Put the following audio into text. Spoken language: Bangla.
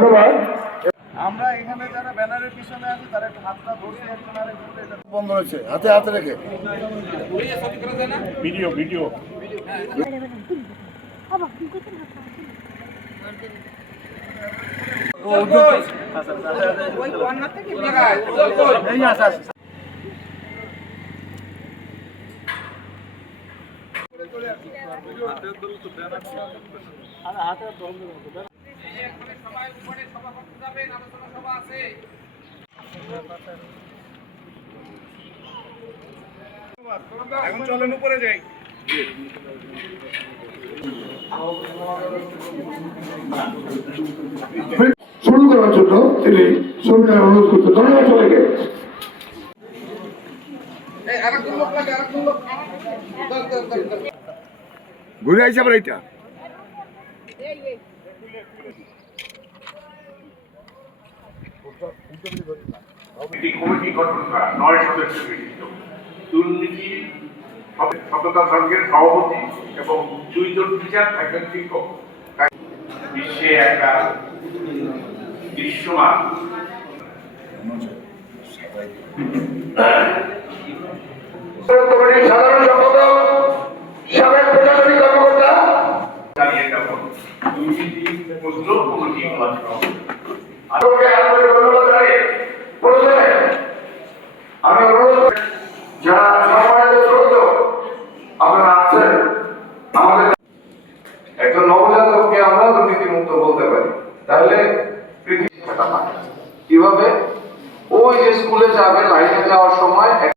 ধন্যবাদ। আমরা এখানে যারা ব্যানারের পিছনে আছে তারা একটু হাতটা ধরছে একজন আরেকজন, এটা বন্ধ রয়েছে, হাতে হাতে রেখে ভিডিও ভিডিও এখন চলেন উপরে যাই। শুরু করার জন্য তিনি সরকার অনুরোধ করতে ধন্যবাদ সবাইকে। ঘুরে আইসে আবার এইটা একটি কমিটি গঠন করা 9 সদস্য বিশিষ্ট দুর্নীতি সততা সংঘের সভাপতি এবং 2 জন টিচার থাকবেন শিক্ষক। বিশ্বে একটা দৃশ্যমান সাধারণ সম্পাদক সাবেক প্রশাসনিক কর্মকর্তা চালিয়ে যাবো দুর্নীতি মুক্ত কমিটি গঠন। আমি অনুরোধ যারা সম্মানিত শ্রোত আপনারা আছেন, আমাদের একজন নবজাতককে আমরা দুর্নীতি মুক্ত বলতে পারি, তাহলে পৃথিবী কিভাবে ওই যে স্কুলে যাবে লাইনে যাওয়ার